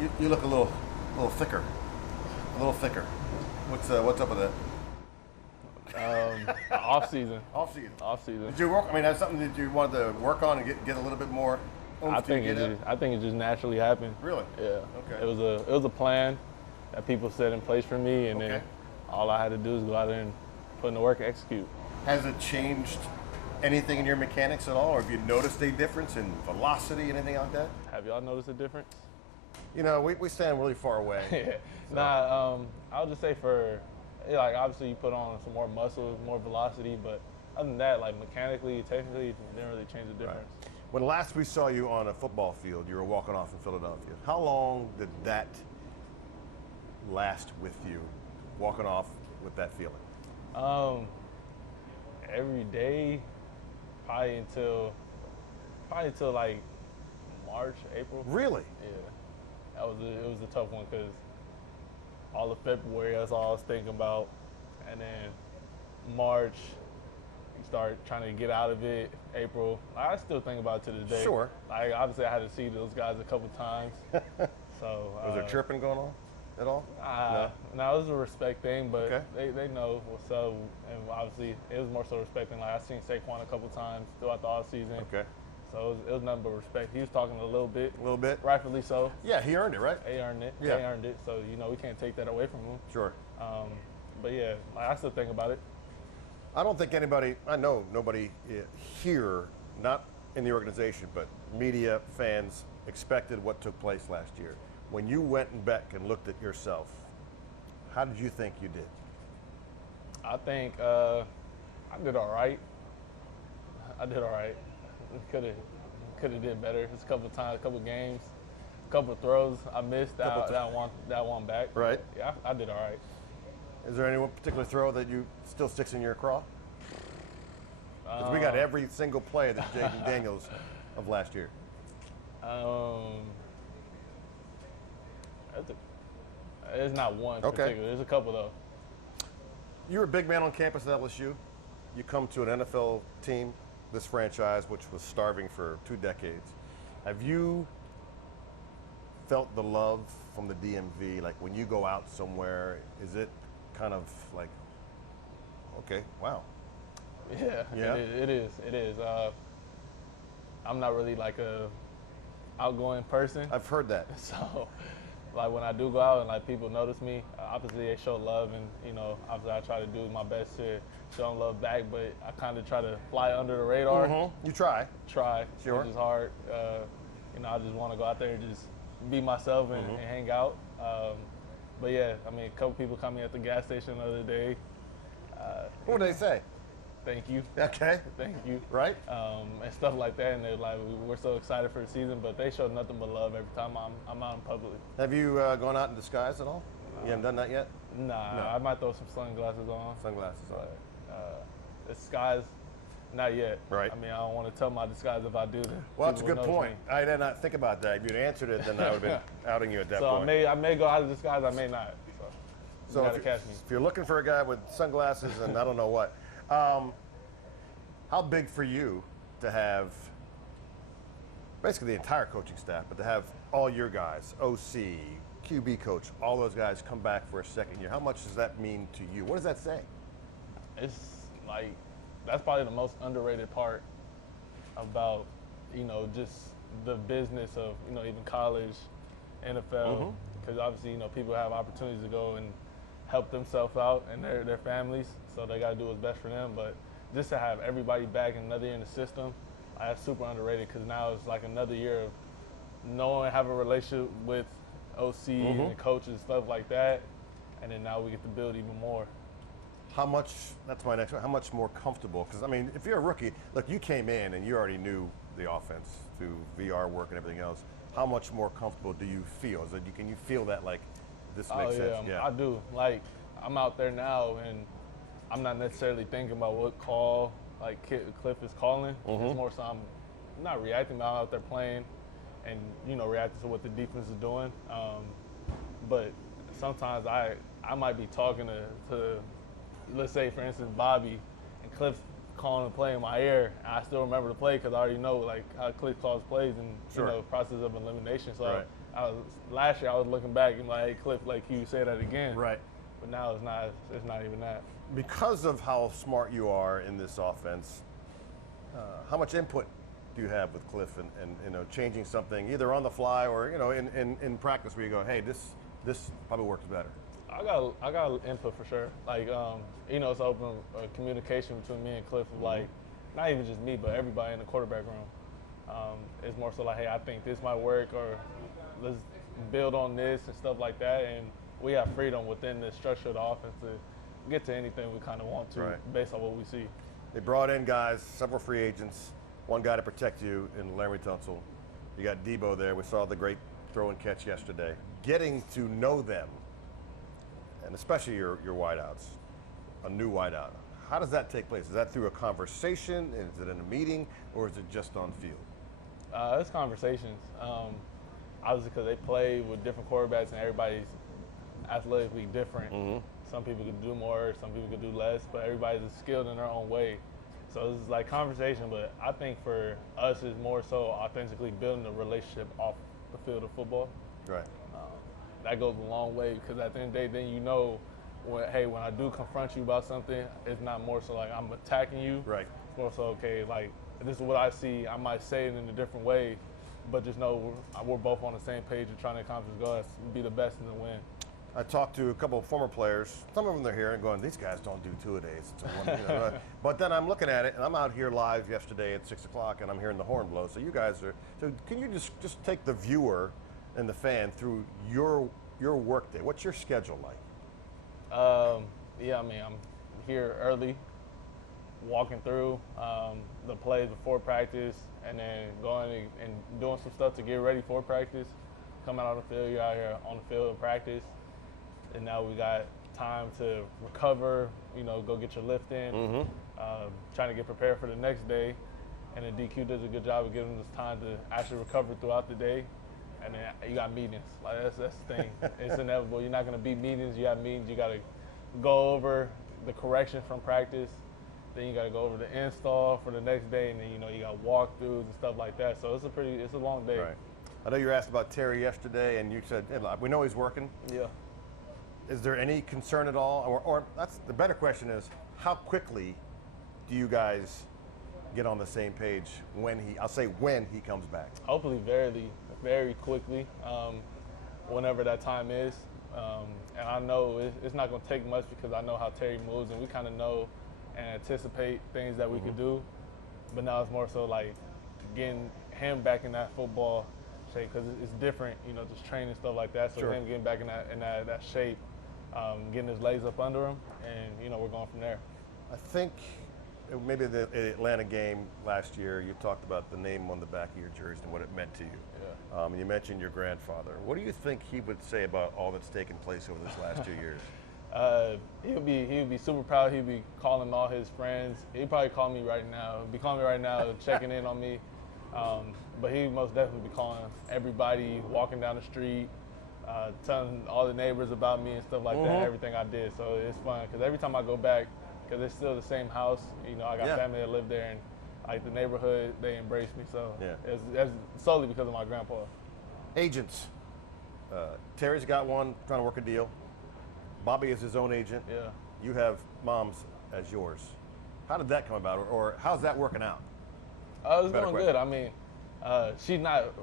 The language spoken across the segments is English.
You look a little thicker, a little thicker. What's up with that? Off season. Off season. Off season. Did you work? I mean, that's something that you wanted to work on and get a little bit more. I think it just naturally happened. Really? Yeah. Okay. It was a plan that people set in place for me, and then all I had to do is go out there and put in the work, execute. Has it changed anything in your mechanics at all, or have you noticed a difference in velocity, anything like that? Have y'all noticed a difference? You know, we stand really far away. So. Nah, I would just say like obviously you put on some more muscle, more velocity, but other than that, like mechanically, technically, it didn't really change the difference. Right. When last we saw you on a football field, you were walking off in Philadelphia. How long did that last with you, walking off with that feeling? Every day, probably until like March, April. Really? Yeah, it was a tough one because all of February that's all I was thinking about, and then March you start trying to get out of it. April, I still think about it to this day. Sure. Like obviously I had to see those guys a couple times. So was there chirping going on at all? No, it was a respect thing, but Okay. they know what's up, and obviously it was more so respecting. Like I seen Saquon a couple times throughout the offseason. Okay. So it was nothing but respect. He was talking a little bit. A little bit? Rightfully so. Yeah, he earned it, right? They earned it. Yeah. They earned it. So, we can't take that away from him. Sure. But yeah, like, I still think about it. I don't think I know nobody here, not in the organization, but media, fans, expected what took place last year. When you went back and looked at yourself, how did you think you did? I think I did all right. Could have did better. It's a couple times, a couple games, a couple throws I missed that one back. Right. Yeah, I did all right. Is there any one particular throw that you still sticks in your craw? Because we got every single play that Jayden Daniels of last year. It's not one particular. There's a couple though. You were a big man on campus at LSU. You come to an NFL team, this franchise, which was starving for 2 decades. Have you felt the love from the DMV? Like when you go out somewhere, is it kind of like, okay, wow. Yeah. It is. I'm not really like a outgoing person. I've heard that. So, like when I do go out and like people notice me, obviously they show love, and obviously I try to do my best to show them love back. But I kind of try to fly under the radar. Mm-hmm. You try. Sure. Which is hard. I just want to go out there and just be myself and hang out. But yeah, I mean, a couple people caught me at the gas station the other day. What did they say? Thank you. Okay. Thank you. Right. And stuff like that, and they're like, we're so excited for the season, but they show nothing but love every time I'm out in public. Have you gone out in disguise at all? You haven't done that yet? Nah, No. I might throw some sunglasses on. Sunglasses on. Disguise, not yet. Right. I mean, I don't want to tell my disguise if I do. Well, that's a good point. I did not think about that. If you'd answered it, then I would have been outing you at that so point. I may go out of disguise, I may not. So you gotta catch me. If you're looking for a guy with sunglasses and I don't know what, how big for you to have basically the entire coaching staff, but to have all your guys, OC, QB coach, all those guys come back for a second year? How much does that mean to you? What does that say? It's like, that's probably the most underrated part about, just the business of, even college, NFL, because obviously, people have opportunities to go and help themselves out and their families, so they got to do what's best for them. But just to have everybody back and another year in the system, that's super underrated, because now it's like another year of knowing, have a relationship with OC and coaches and stuff like that, and then now we get to build even more. How much, that's my next one, how much more comfortable? Because, I mean, if you're a rookie, look, you came in and you already knew the offense through VR work and everything else. How much more comfortable do you feel? Can you feel that, like, this makes sense? Yeah, I do. Like, I'm out there now, and I'm not necessarily thinking about what call, like, Cliff is calling. It's more so I'm not reacting, but I'm out there playing and, reacting to what the defense is doing. But sometimes I might be talking to let's say, for instance, Bobby, and Cliff calling a play in my ear. I still remember the play because I already know like how Cliff calls plays and Sure. process of elimination. So Right. last year I was looking back and like, hey, Cliff, like, can you say that again? Right. But now it's not even that. Because of how smart you are in this offense, how much input do you have with Cliff and changing something either on the fly or in practice where you go, hey, this probably works better? I got input for sure. Like it's open communication between me and Cliff. Of like, not even just me, but everybody in the quarterback room. It's more so like, hey, I think this might work, or let's build on this and stuff like that. And we have freedom within the structure of the offense to get to anything we kind of want to, Right. based on what we see. They brought in guys, several free agents, one guy to protect you in Larry Tunsil. You got Debo there. We saw the great throw and catch yesterday. Getting to know them, and especially your wideouts, a new wideout. How does that take place? Is that through a conversation? Is it in a meeting? Or is it just on field? It's conversations. Obviously, because they play with different quarterbacks and everybody's athletically different. Some people could do more, some people could do less, but everybody's skilled in their own way. So it's like conversation, but I think for us it's more so authentically building a relationship off the field of football. Right. That goes a long way because at the end of the day, then you know, when I do confront you about something, it's not more so like I'm attacking you. Right. It's more so, okay, like this is what I see. I might say it in a different way, but just know we're both on the same page and trying to accomplish goals, be the best and to win. I talked to a couple of former players. Some of them are here and going, these guys don't do two-a-days. It's a one, But then I'm looking at it, and I'm out here live yesterday at 6 o'clock, and I'm hearing the horn blow. So you guys are. So can you just take the viewer and the fan through your work day? What's your schedule like? Yeah, I mean, I'm here early, walking through the plays before practice, and then going and doing some stuff to get ready for practice. Coming out on the field, you're out here on the field in practice. And now we got time to recover, go get your lift in, trying to get prepared for the next day. And then DQ does a good job of giving us time to actually recover throughout the day. And then you got meetings. Like that's the thing. It's inevitable. You're not going to beat meetings. You have meetings. You got to go over the correction from practice. Then you got to go over the install for the next day. And then, you got walkthroughs and stuff like that. So it's a long day. Right. I know you were asked about Terry yesterday, and you said, hey, we know he's working. Yeah. Is there any concern at all? Or that's the better question is, how quickly do you guys get on the same page when he comes back? Hopefully very, very quickly, whenever that time is. And I know it's not going to take much because I know how Terry moves, and we kind of know and anticipate things that we could do. But now it's more so like getting him back in that football shape because it's different, just training stuff like that. So Sure. him getting back in that shape, getting his legs up under him, and we're going from there. I think maybe the Atlanta game last year, you talked about the name on the back of your jersey and what it meant to you. Yeah. And you mentioned your grandfather. What do you think he would say about all that's taken place over this last 2 years? He would be super proud. He'd be calling all his friends. He'd probably call me right now. He'd be calling me right now, checking in on me. But he'd most definitely be calling everybody, walking down the street, telling all the neighbors about me and stuff like that, everything I did. So it's fun because every time I go back, because it's still the same house, I got family that live there, and like the neighborhood, they embrace me. So it's solely because of my grandpa. Agents. Terry's got one, trying to work a deal. Bobby is his own agent. Yeah. You have Mom's as yours. How did that come about, or how's that working out? It's going good. I mean, she's not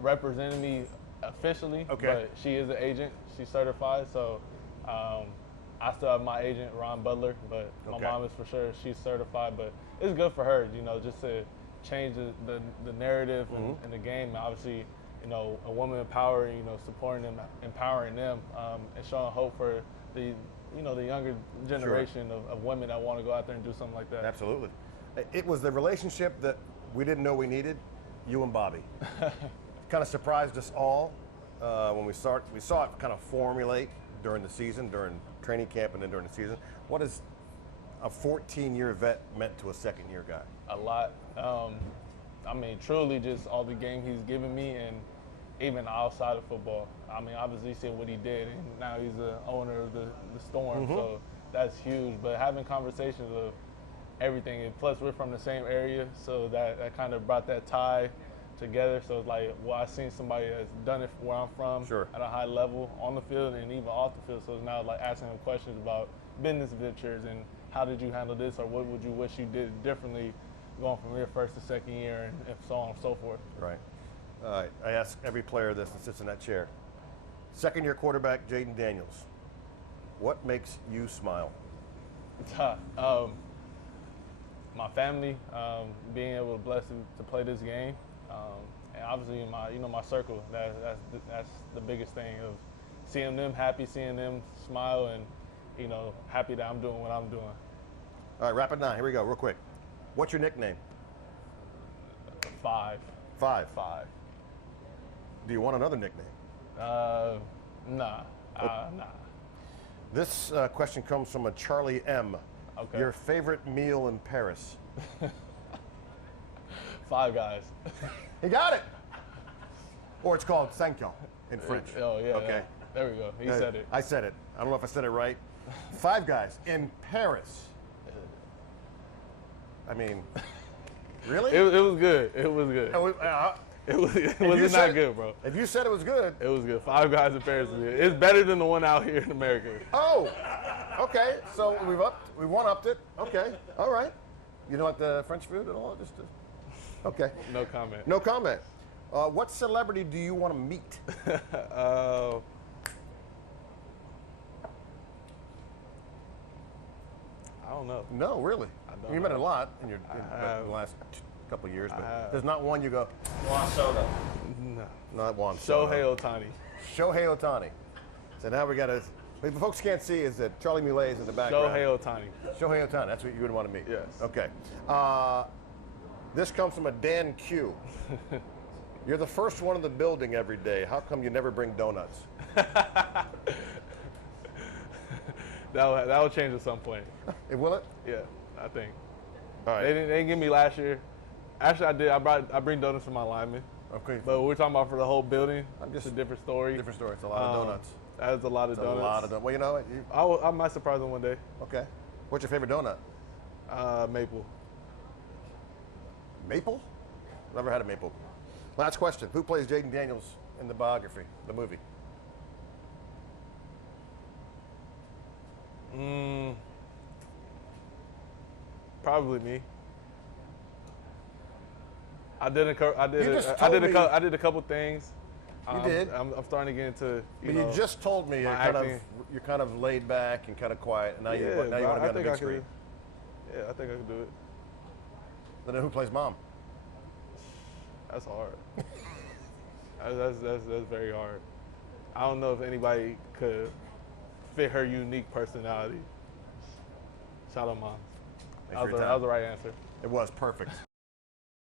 representing me officially, but she is an agent. She's certified, so I still have my agent, Ron Butler, but my mom is for sure, she's certified. But it's good for her, just to change the narrative in the game. Obviously, a woman in power, supporting them, empowering them, and showing hope for the younger generation of women that want to go out there and do something like that. Absolutely. It was the relationship that we didn't know we needed, you and Bobby. Kind of surprised us all when we saw it kind of formulate during the season, during training camp, and then during the season. What has a 14-year vet meant to a second-year guy? A lot. I mean, truly just all the game he's given me, and even outside of football. I mean, obviously, you see what he did, and now he's the owner of the Storm, so that's huge. But having conversations of, everything. And plus, we're from the same area, so that kind of brought that tie together. So it's like, well, I seen somebody that's done it where I'm from Sure. at a high level on the field and even off the field. So it's now like asking them questions about business ventures and how did you handle this, or what would you wish you did differently going from your first to second year, and so on and so forth. Right. All right. I ask every player this that sits in that chair. Second-year quarterback Jayden Daniels. What makes you smile? My family, being able to bless to play this game, and obviously my circle. That's the biggest thing of seeing them happy, seeing them smile, and happy that I'm doing what I'm doing. All right, rapid 9. Here we go, real quick. What's your nickname? 5. 5. 5. Do you want another nickname? Nah. Nah. This question comes from a Charlie M. Okay. Your favorite meal in Paris? 5 Guys. He got it. Or it's called thank you in French. Oh, yeah. Okay. Yeah. There we go. He said it. I said it. I don't know if I said it right. 5 Guys in Paris. I mean, really? It was good. It was good. It was not good, bro. If you said it was good. It was good. 5 Guys in Paris is good. It's better than the one out here in America. Oh, okay. So we one-upped it. Okay, all right. You know what the French food and all? Okay. No comment. No comment. What celebrity do you want to meet? I don't know. No, really. I don't You met know. a lot in the last couple of years, but there's not one you go, Juan Soto. No. not one. Shohei Ohtani. Shohei Ohtani. So now we got to, what the folks can't see is that Charlie Muley is in the background. Shohei Ohtani. Shohei Ohtani, that's what you would want to meet. Yes. Okay. This comes from a Dan Q. You're the first one in the building every day. How come you never bring donuts? That'll change at some point. Will it? Yeah, I think. All right. They didn't give me last year. Actually, I did. I bring donuts for my linemen. Okay. But we're talking about for the whole building. I'm It's just- a different story. Different story. It's a lot of donuts. That's a lot of It's donuts. a lot of donuts. Well, you know what? I might surprise them one day. Okay. What's your favorite donut? Maple. Maple? Never had a maple. Last question. Who plays Jayden Daniels in the biography, the movie? Probably me. I did a couple things. You did. I'm starting to get into. But you just told me my acting. you're kind of laid back and kind of quiet, and now you want to be I on the think big I screen. could. Yeah, I think I could do it. Then who plays mom? That's hard. that's very hard. I don't know if anybody could fit her unique personality. Shout out, Mom. Thanks for your That time. was the right answer. It was perfect.